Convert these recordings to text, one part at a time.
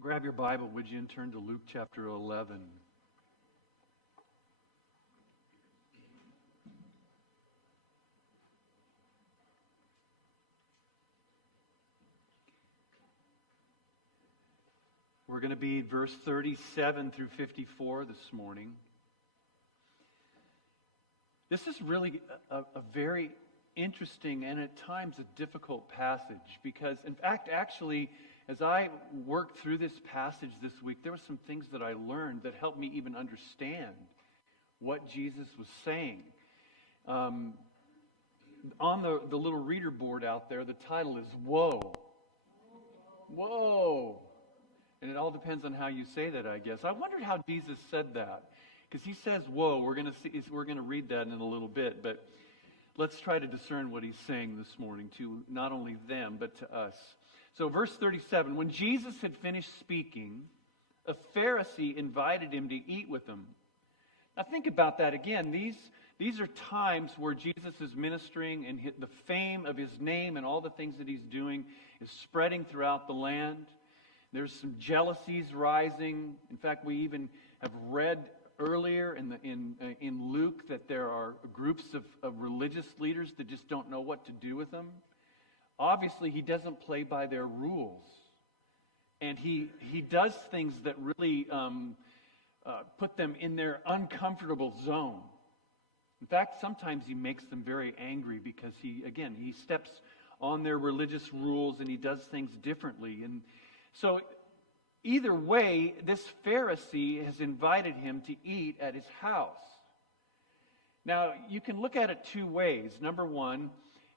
Grab your Bible, would you, and turn to Luke chapter 11. We're going to be verse 37 through 54 this morning. This is really a very interesting and at times a difficult passage because, in fact, actually, as I worked through this passage this week, there were some things that I learned that helped me even understand what Jesus was saying. On the little reader board out there, the title is Woe. Whoa. And it all depends on how you say that, I guess. I wondered how Jesus said that. Because he says, whoa, we're going to read that in a little bit. But let's try to discern what he's saying this morning to not only them, but to us. So verse 37, when Jesus had finished speaking, a Pharisee invited him to eat with him. Now think about that again. These are times where Jesus is ministering and the fame of his name and all the things that he's doing is spreading throughout the land. There's some jealousies rising. In fact, we even have read earlier in Luke that there are groups of religious leaders that just don't know what to do with him. Obviously, he doesn't play by their rules. And he does things that really put them in their uncomfortable zone. In fact, sometimes he makes them very angry because he steps on their religious rules and he does things differently. And so, either way, this Pharisee has invited him to eat at his house. Now, you can look at it two ways. Number one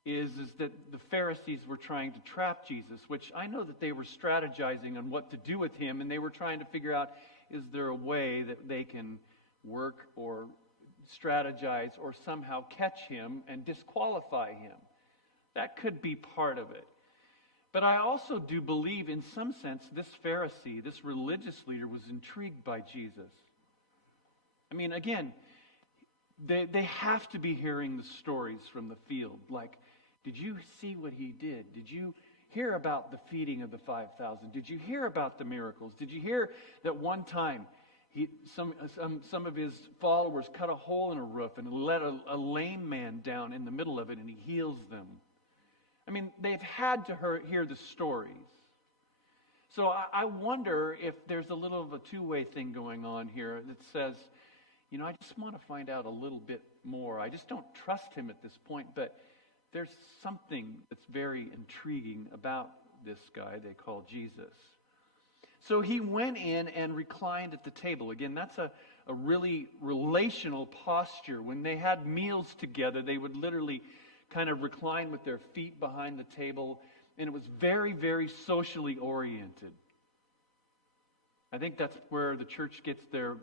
is that the Pharisees were trying to trap Jesus, which I know that they were strategizing on what to do with him, and they were trying to figure out, is there a way that they can work or strategize or somehow catch him and disqualify him? That could be part of it. But I also do believe, in some sense, this Pharisee, this religious leader, was intrigued by Jesus. I mean, again, they have to be hearing the stories from the field. Like, did you see what he did? Did you hear about the feeding of the 5,000? Did you hear about the miracles? Did you hear that one time some of his followers cut a hole in a roof and let a lame man down in the middle of it and he heals them? I mean, they've had to hear the stories. So I wonder if there's a little of a two-way thing going on here that says, I just want to find out a little bit more. I just don't trust him at this point, but there's something that's very intriguing about this guy they call Jesus. So he went in and reclined at the table. Again, that's a really relational posture. When they had meals together, they would literally kind of recline with their feet behind the table, and it was very, very socially oriented. I think that's where the church gets their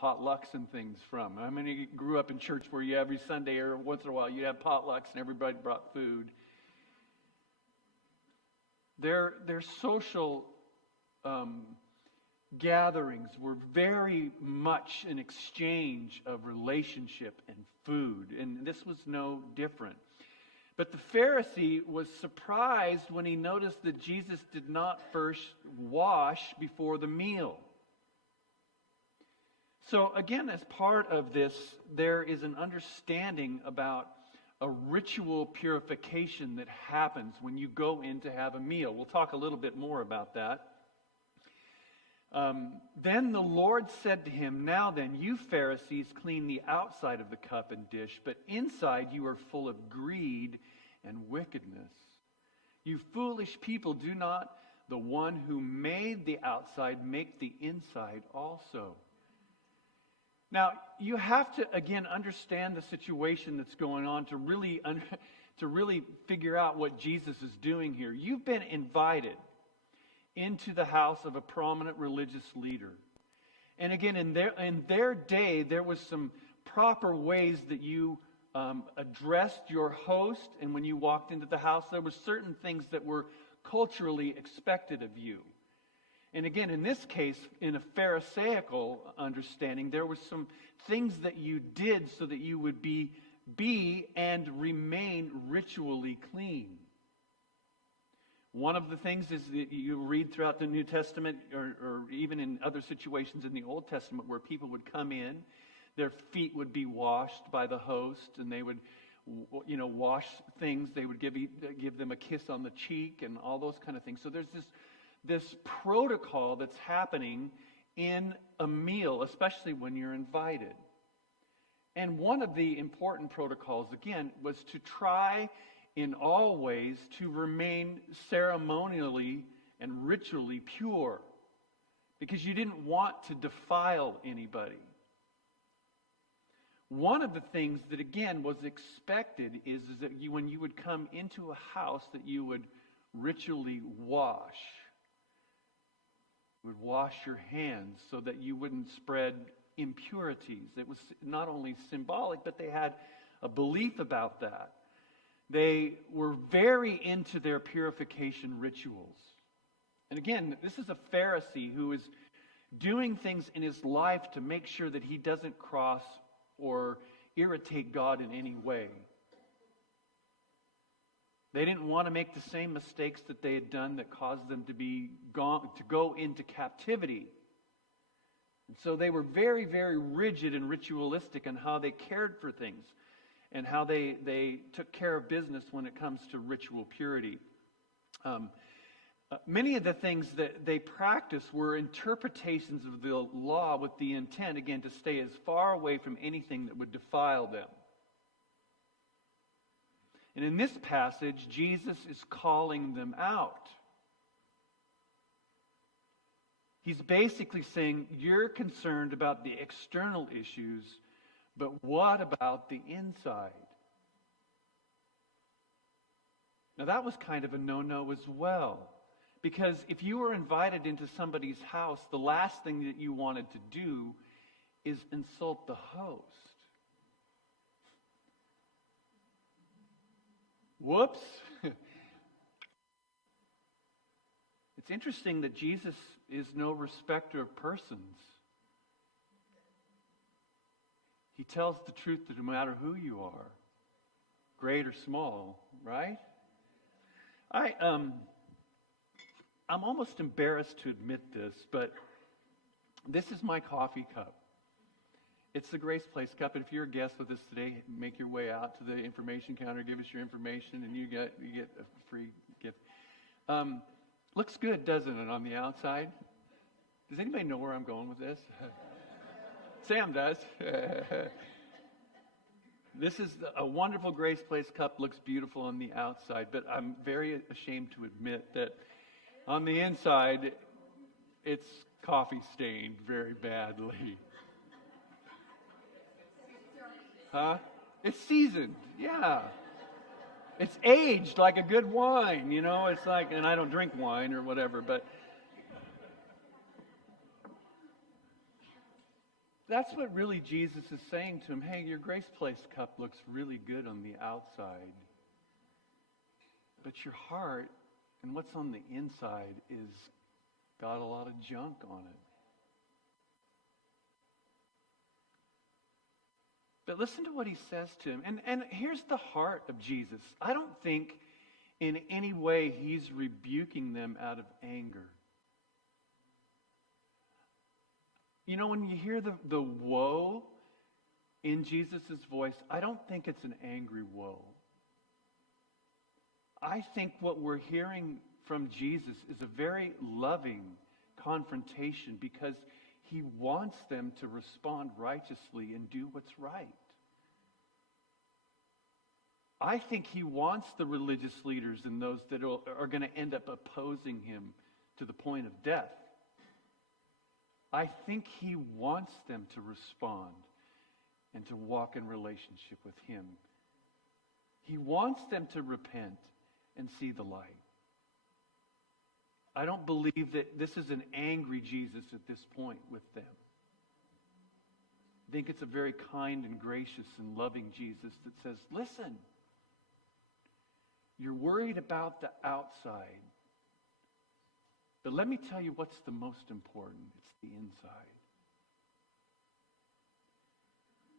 potlucks and things from. I mean, you grew up in church where you every Sunday or once in a while you have potlucks and everybody brought food. Their social gatherings were very much an exchange of relationship and food, and this was no different. But the Pharisee was surprised when he noticed that Jesus did not first wash before the meal. So again, as part of this, there is an understanding about a ritual purification that happens when you go in to have a meal. We'll talk a little bit more about that. Then the Lord said to him, "Now then, you Pharisees clean the outside of the cup and dish, but inside you are full of greed and wickedness. You foolish people, do not the one who made the outside make the inside also?" Now, you have to, again, understand the situation that's going on to really figure out what Jesus is doing here. You've been invited into the house of a prominent religious leader. And again, in their day, there was some proper ways that you addressed your host, and when you walked into the house, there were certain things that were culturally expected of you. And again, in this case, in a Pharisaical understanding, there were some things that you did so that you would be and remain ritually clean. One of the things is that you read throughout the New Testament, or even in other situations in the Old Testament, where people would come in, their feet would be washed by the host, and they would, wash things. They would give them a kiss on the cheek and all those kind of things. So there's this protocol that's happening in a meal, especially when you're invited. And one of the important protocols, again, was to try in all ways to remain ceremonially and ritually pure, because you didn't want to defile anybody. One of the things that, again, was expected is that when you would come into a house, that you would ritually wash. You would wash your hands so that you wouldn't spread impurities. It was not only symbolic, but they had a belief about that. They were very into their purification rituals. And again, this is a Pharisee who is doing things in his life to make sure that he doesn't cross or irritate God in any way. They didn't want to make the same mistakes that they had done that caused them to go into captivity. And so they were very, very rigid and ritualistic in how they cared for things and how they took care of business when it comes to ritual purity. Many of the things that they practiced were interpretations of the law with the intent, again, to stay as far away from anything that would defile them. And in this passage, Jesus is calling them out. He's basically saying, you're concerned about the external issues, but what about the inside? Now that was kind of a no-no as well. Because if you were invited into somebody's house, the last thing that you wanted to do is insult the host. Whoops. It's interesting that Jesus is no respecter of persons. He tells the truth that no matter who you are, great or small, right? I'm almost embarrassed to admit this, but this is my coffee cup. It's the Grace Place cup, and if you're a guest with us today, make your way out to the information counter, give us your information, and you get a free gift. Looks good, doesn't it, on the outside? Does anybody know where I'm going with this? Sam does. This is a wonderful Grace Place cup, looks beautiful on the outside, but I'm very ashamed to admit that on the inside, it's coffee stained very badly. Huh? It's seasoned, yeah. It's aged like a good wine, it's like, and I don't drink wine or whatever, but that's what really Jesus is saying to him. Hey, your Grace Place cup looks really good on the outside, but your heart and what's on the inside is got a lot of junk on it. But listen to what he says to him. And here's the heart of Jesus. I don't think in any way he's rebuking them out of anger. When you hear the woe in Jesus' voice, I don't think it's an angry woe. I think what we're hearing from Jesus is a very loving confrontation, because he wants them to respond righteously and do what's right. I think he wants the religious leaders and those that are going to end up opposing him to the point of death. I think he wants them to respond and to walk in relationship with him. He wants them to repent and see the light. I don't believe that this is an angry Jesus at this point with them. I think it's a very kind and gracious and loving Jesus that says, listen, you're worried about the outside, but let me tell you what's the most important. It's the inside.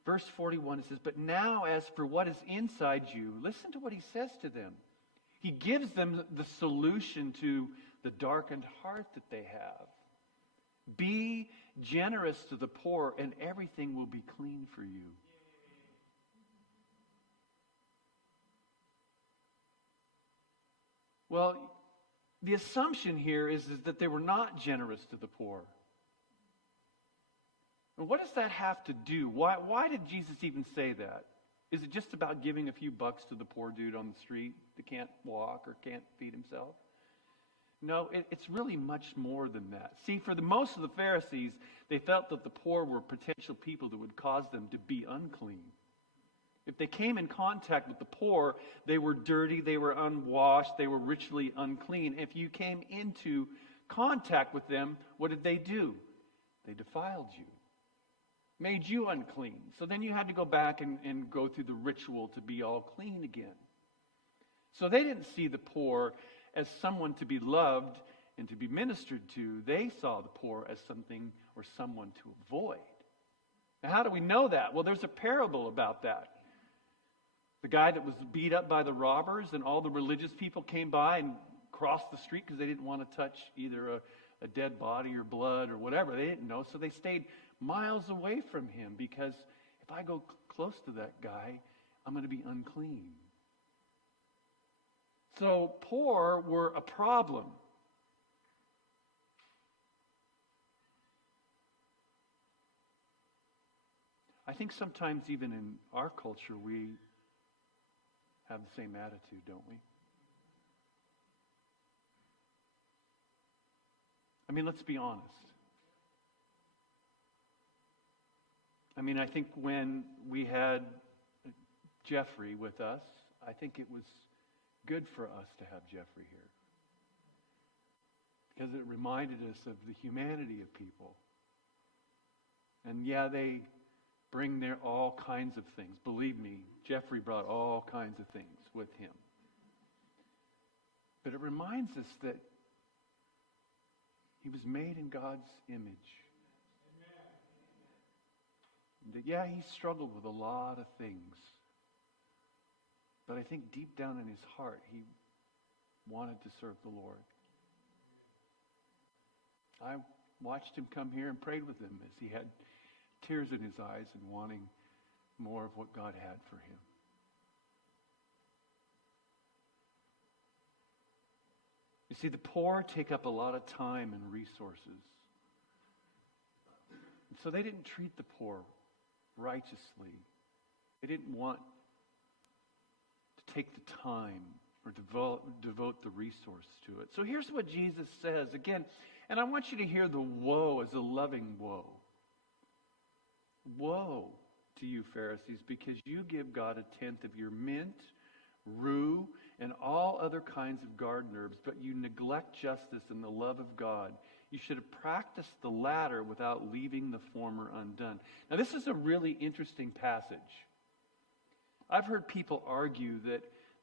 Verse 41, it says, but now as for what is inside you, listen to what he says to them. He gives them the solution to the darkened heart that they have. Be generous to the poor, and everything will be clean for you. Well, the assumption here is that they were not generous to the poor. And what does that have to do? Why did Jesus even say that? Is it just about giving a few bucks to the poor dude on the street that can't walk or can't feed himself? No, it's really much more than that. See, for most of the Pharisees, they felt that the poor were potential people that would cause them to be unclean. If they came in contact with the poor, they were dirty, they were unwashed, they were ritually unclean. If you came into contact with them, what did they do? They defiled you, made you unclean. So then you had to go back and go through the ritual to be all clean again. So they didn't see the poor as someone to be loved and to be ministered to. They saw the poor as something or someone to avoid. Now, how do we know that? Well, there's a parable about that. The guy that was beat up by the robbers, and all the religious people came by and crossed the street because they didn't want to touch either a dead body or blood or whatever. They didn't know, so they stayed miles away from him, because if I go close to that guy, I'm going to be unclean. So poor were a problem. I think sometimes even in our culture we have the same attitude, don't we? I mean, let's be honest. I mean, I think when we had Jeffrey with us, I think it was good for us to have Jeffrey here, because it reminded us of the humanity of people. And yeah, they bring their all kinds of things. Believe me, Jeffrey brought all kinds of things with him. But it reminds us that he was made in God's image. That, yeah, he struggled with a lot of things. But I think deep down in his heart, he wanted to serve the Lord. I watched him come here and prayed with him as he had tears in his eyes and wanting more of what God had for him. You see, the poor take up a lot of time and resources. And so they didn't treat the poor righteously. They didn't want to take the time or devote the resource to it. So here's what Jesus says again, and I want you to hear the woe as a loving woe. Woe to you, Pharisees, because you give God 1/10 of your mint, rue, and all other kinds of garden herbs, but you neglect justice and the love of God. You should have practiced the latter without leaving the former undone. Now, this is a really interesting passage. I've heard people argue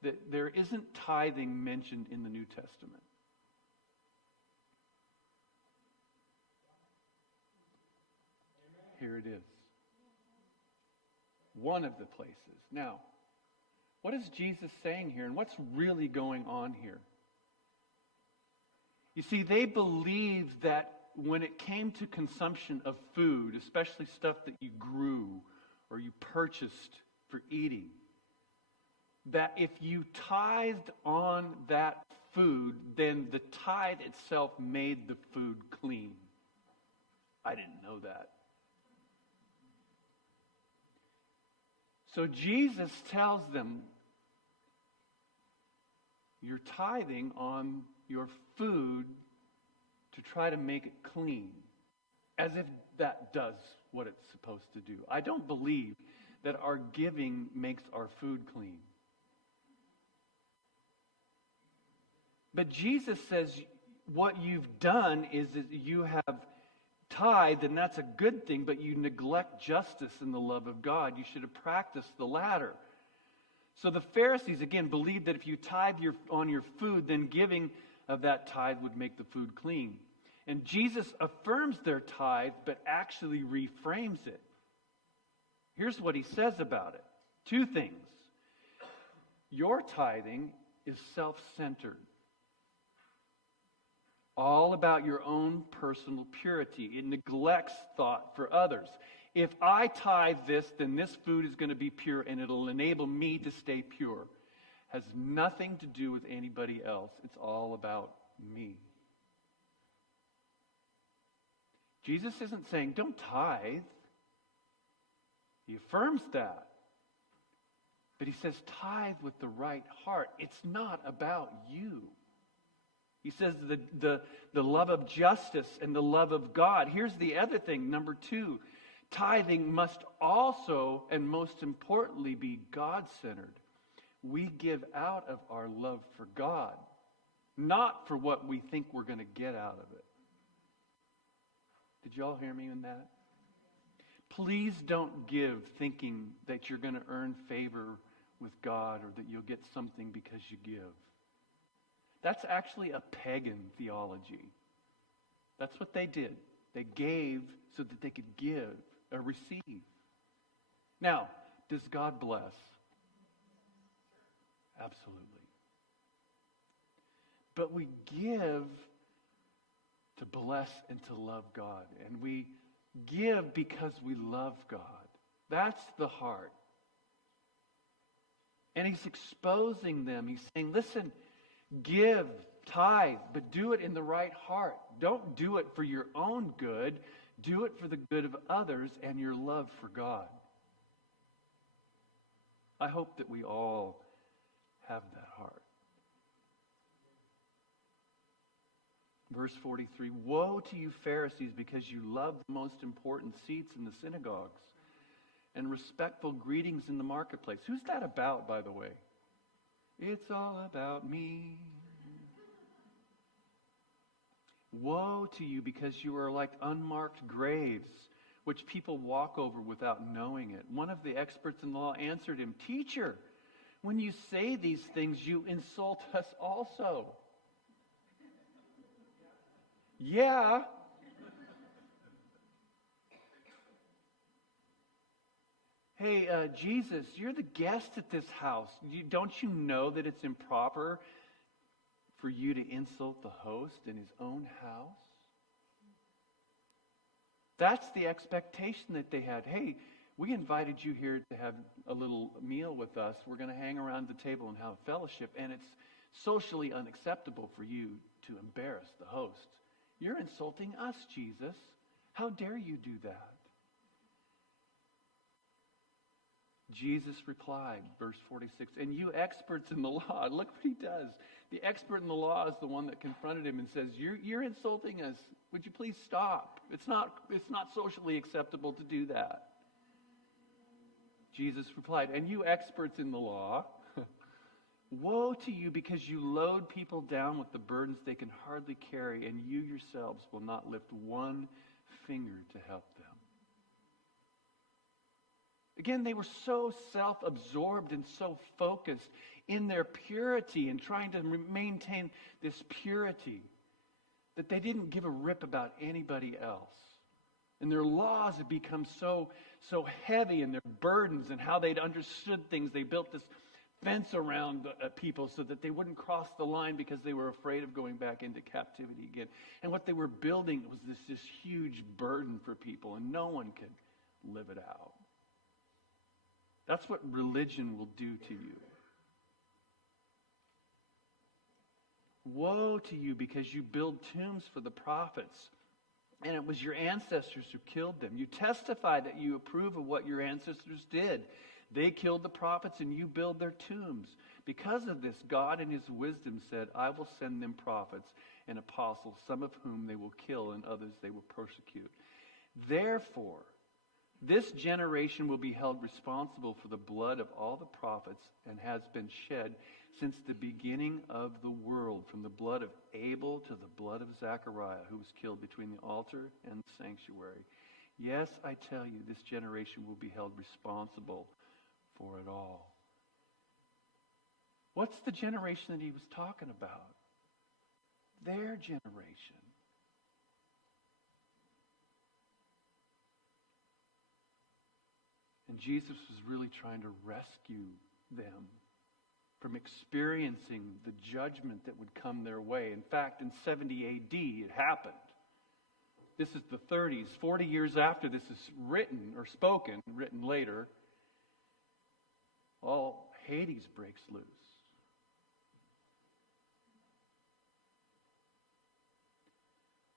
that there isn't tithing mentioned in the New Testament. Here it is. One of the places. Now, what is Jesus saying here, and what's really going on here? You see, they believed that when it came to consumption of food, especially stuff that you grew or you purchased for eating, that if you tithed on that food, then the tithe itself made the food clean. I didn't know that. So Jesus tells them, you're tithing on your food to try to make it clean, as if that does what it's supposed to do. I don't believe that our giving makes our food clean. But Jesus says what you've done is that you have tithe, and that's a good thing, but you neglect justice and the love of God. You should have practiced the latter. So the Pharisees, again, believed that if you tithe on your food, then giving of that tithe would make the food clean. And Jesus affirms their tithe, but actually reframes it. Here's what he says about it. 2 things. Your tithing is self-centered. All about your own personal purity. It neglects thought for others. If I tithe this, then this food is going to be pure and it'll enable me to stay pure. Has nothing to do with anybody else. It's all about me. Jesus isn't saying, don't tithe. He affirms that. But he says, tithe with the right heart. It's not about you. He says the love of justice and the love of God. Here's the other thing, number 2. Tithing must also, and most importantly, be God-centered. We give out of our love for God, not for what we think we're going to get out of it. Did you all hear me in that? Please don't give thinking that you're going to earn favor with God or that you'll get something because you give. That's actually a pagan theology. That's what they did. They gave so that they could give or receive. Now, does God bless? Absolutely. But we give to bless and to love God. And we give because we love God. That's the heart. And he's exposing them. He's saying, listen, give, tithe, but do it in the right heart. Don't do it for your own good. Do it for the good of others and your love for God. I hope that we all have that heart. Verse 43, woe to you Pharisees, because you love the most important seats in the synagogues and respectful greetings in the marketplace. Who's that about, by the way? It's all about me. Woe to you, because you are like unmarked graves, which people walk over without knowing it. One of the experts in the law answered him, Teacher, when you say these things, you insult us also. Yeah. Hey, Jesus, you're the guest at this house. Don't you know that it's improper for you to insult the host in his own house? That's the expectation that they had. Hey, we invited you here to have a little meal with us. We're going to hang around the table and have fellowship, and it's socially unacceptable for you to embarrass the host. You're insulting us, Jesus. How dare you do that? Jesus replied, verse 46, and you experts in the law, look what he does. The expert in the law is the one that confronted him and says, you're insulting us. Would you please stop? It's not socially acceptable to do that. Jesus replied, and you experts in the law, woe to you, because you load people down with the burdens they can hardly carry, and you yourselves will not lift one finger to help them. Again, they were so self-absorbed and so focused in their purity and trying to maintain this purity that they didn't give a rip about anybody else. And their laws had become so heavy, and their burdens and how they'd understood things. They built this fence around people so that they wouldn't cross the line because they were afraid of going back into captivity again. And what they were building was this huge burden for people, and no one could live it out. That's what religion will do to you. Woe to you, because you build tombs for the prophets, and it was your ancestors who killed them. You testify that you approve of what your ancestors did. They killed the prophets, and you build their tombs. Because of this, God in his wisdom said, I will send them prophets and apostles, some of whom they will kill and others they will persecute. Therefore, this generation will be held responsible for the blood of all the prophets, and has been shed since the beginning of the world, from the blood of Abel to the blood of Zechariah, who was killed between the altar and the sanctuary. Yes, I tell you, this generation will be held responsible for it all. What's the generation that he was talking about? Their generation. And Jesus was really trying to rescue them from experiencing the judgment that would come their way. In fact, in 70 AD, it happened. This is the 30s, 40 years after this is written or spoken, written later. All Hades breaks loose.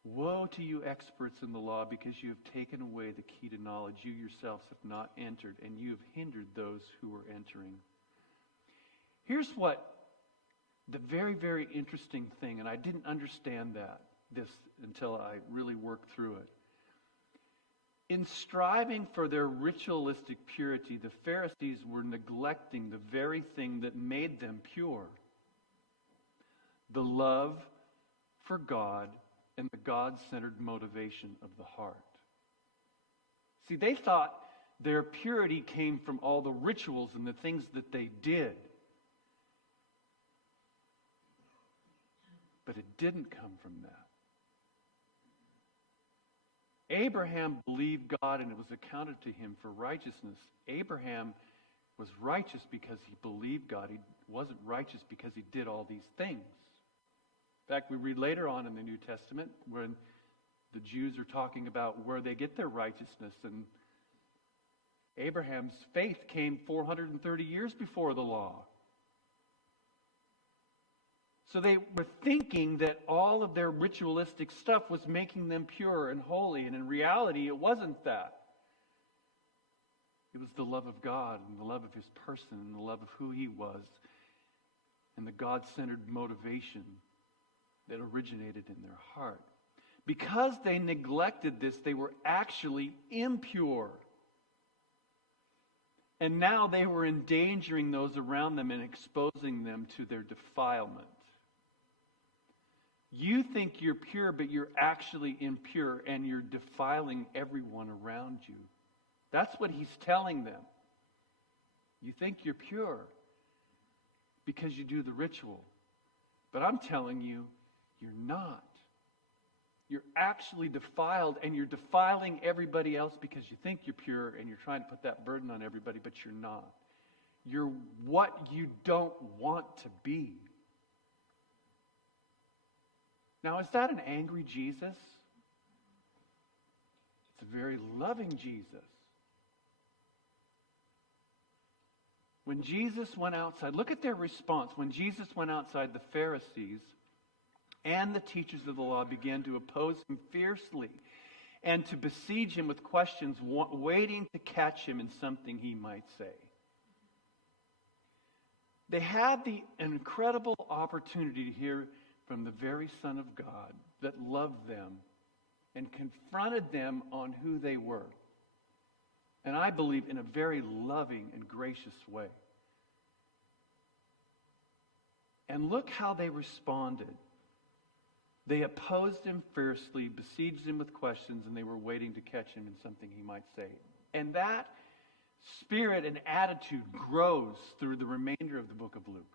Woe to you, experts in the law, because you have taken away the key to knowledge. You yourselves have not entered, and you have hindered those who were entering. Here's what the very, very interesting thing, and I didn't understand this until I really worked through it. In striving for their ritualistic purity, the Pharisees were neglecting the very thing that made them pure: the love for God and the God-centered motivation of the heart. See, they thought their purity came from all the rituals and the things that they did. But it didn't come from that. Abraham believed God, and it was accounted to him for righteousness. Abraham was righteous because he believed God. He wasn't righteous because he did all these things. In fact, we read later on in the New Testament when the Jews are talking about where they get their righteousness, and Abraham's faith came 430 years before the law. So they were thinking that all of their ritualistic stuff was making them pure and holy, and in reality it wasn't that. It was the love of God and the love of His person and the love of who He was and the God-centered motivation that originated in their heart. Because they neglected this, they were actually impure. And now they were endangering those around them and exposing them to their defilement. You think you're pure, but you're actually impure, and you're defiling everyone around you. That's what He's telling them. You think you're pure because you do the ritual. But I'm telling you, you're not. You're actually defiled, and you're defiling everybody else because you think you're pure, and you're trying to put that burden on everybody, but you're not. You're what you don't want to be. Now, is that an angry Jesus? It's a very loving Jesus. When Jesus went outside, look at their response. When Jesus went outside, the Pharisees and the teachers of the law began to oppose Him fiercely and to besiege Him with questions, waiting to catch Him in something He might say. They had the incredible opportunity to hear from the very Son of God that loved them and confronted them on who they were. And I believe in a very loving and gracious way. And look how they responded. They opposed Him fiercely, besieged Him with questions, and they were waiting to catch Him in something He might say. And that spirit and attitude grows through the remainder of the book of Luke.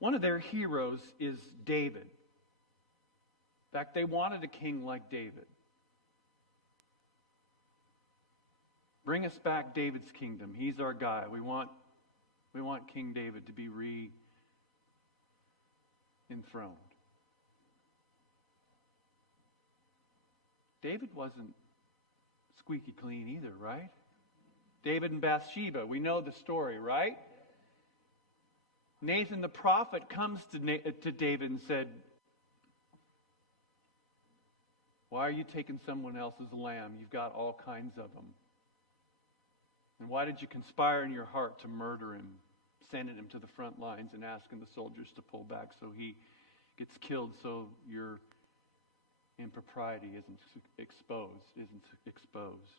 One of their heroes is David. In fact, they wanted a king like David. Bring us back David's kingdom. He's our guy. We want King David to be enthroned. David wasn't squeaky clean either, right? David and Bathsheba, we know the story, right? Nathan the prophet comes to David and said, "Why are you taking someone else's lamb? You've got all kinds of them. And why did you conspire in your heart to murder him, sending him to the front lines and asking the soldiers to pull back so he gets killed so your impropriety isn't exposed?"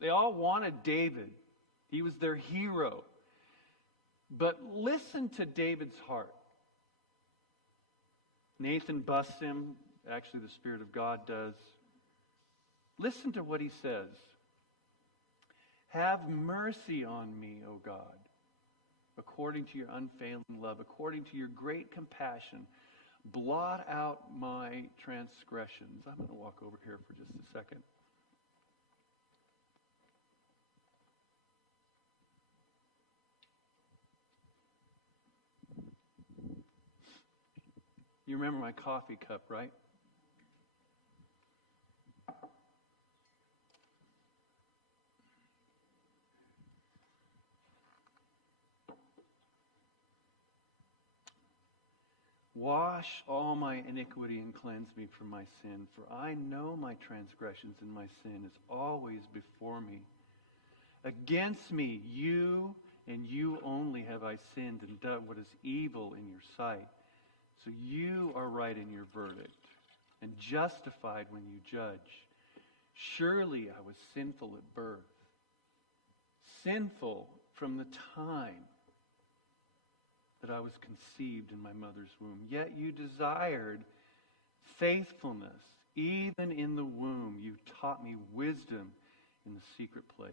They all wanted David. He was their hero. But listen to David's heart. Nathan busts him. Actually, the Spirit of God does. Listen to what he says. "Have mercy on me, O God, according to your unfailing love, according to your great compassion. Blot out my transgressions." I'm going to walk over here for just a second. You remember my coffee cup, right? Wash all my iniquity and cleanse me from my sin, for I know my transgressions and my sin is always before me. Against me, you and you only have I sinned and done what is evil in your sight. So you are right in your verdict and justified when you judge. Surely I was sinful at birth, sinful from the time that I was conceived in my mother's womb. Yet you desired faithfulness. Even in the womb, you taught me wisdom in the secret place.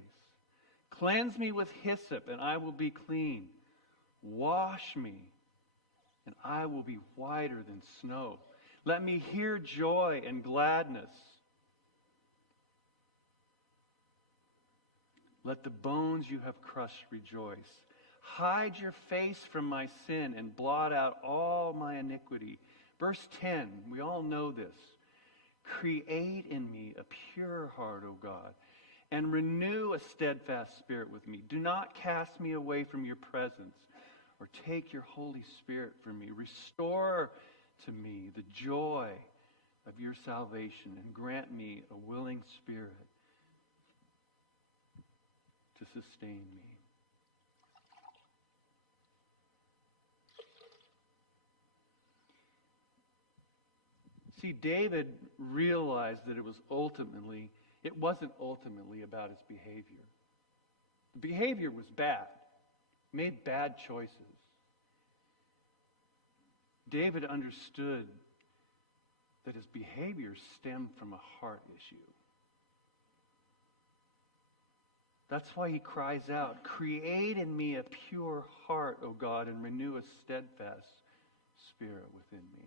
Cleanse me with hyssop, and I will be clean. Wash me, and I will be whiter than snow. Let me hear joy and gladness. Let the bones you have crushed rejoice. Hide your face from my sin and blot out all my iniquity. Verse 10, we all know this. Create in me a pure heart, O God, and renew a steadfast spirit with me. Do not cast me away from your presence or take your Holy Spirit from me. Restore to me the joy of your salvation and grant me a willing spirit to sustain me. See, David realized that it wasn't ultimately about his behavior. The behavior was bad. He made bad choices. David understood that his behavior stemmed from a heart issue. That's why he cries out, create in me a pure heart, O God, and renew a steadfast spirit within me.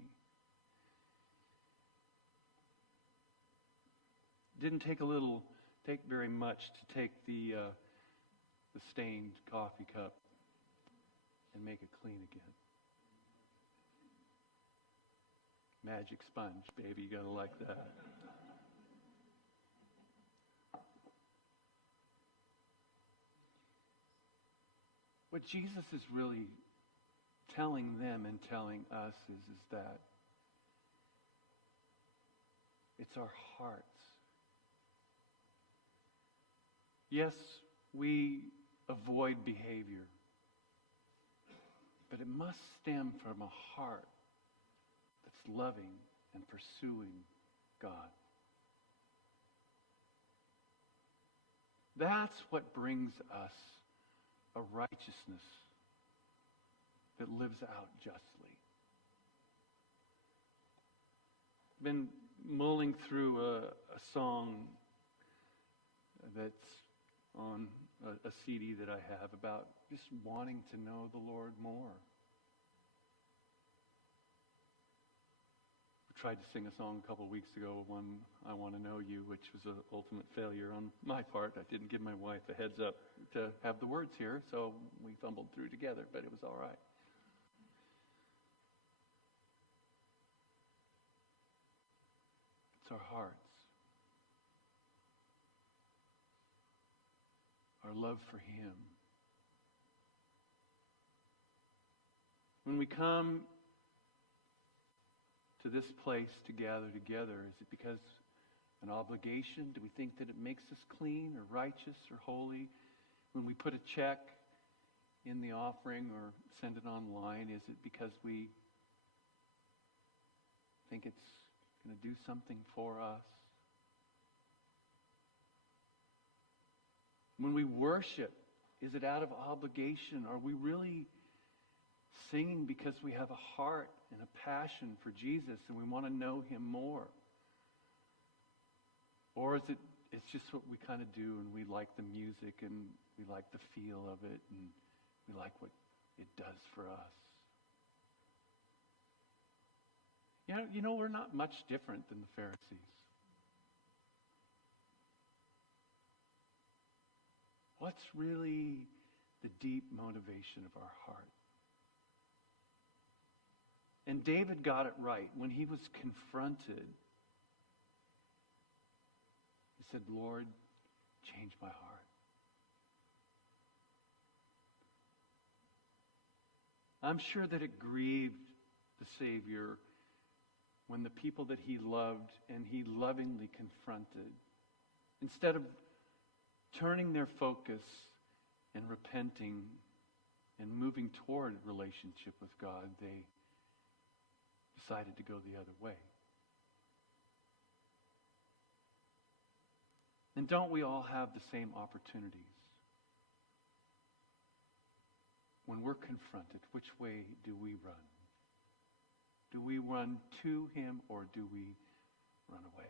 Didn't take very much to take the stained coffee cup and make it clean again. Magic sponge, baby, you gotta like that. What Jesus is really telling them and telling us is that it's our hearts. Yes, we avoid behavior, but it must stem from a heart that's loving and pursuing God. That's what brings us a righteousness that lives out justly. I've been mulling through a song that's on a CD that I have about just wanting to know the Lord more. I tried to sing a song a couple of weeks ago, one, I Want to Know You, which was an ultimate failure on my part. I didn't give my wife a heads up to have the words here, so we fumbled through together, but it was all right. It's our hearts. Our love for Him. When we come to this place to gather together, is it because an obligation? Do we think that it makes us clean or righteous or holy? When we put a check in the offering or send it online, is it because we think it's going to do something for us? When we worship, is it out of obligation? Are we really singing because we have a heart and a passion for Jesus and we want to know Him more? Or is it's just what we kind of do and we like the music and we like the feel of it and we like what it does for us? You know, we're not much different than the Pharisees. What's really the deep motivation of our heart? And David got it right. When he was confronted, he said, Lord, change my heart. I'm sure that it grieved the Savior when the people that he loved and he lovingly confronted, instead of turning their focus and repenting and moving toward relationship with God, they decided to go the other way. And don't we all have the same opportunities? When we're confronted, which way do we run? Do we run to him or do we run away?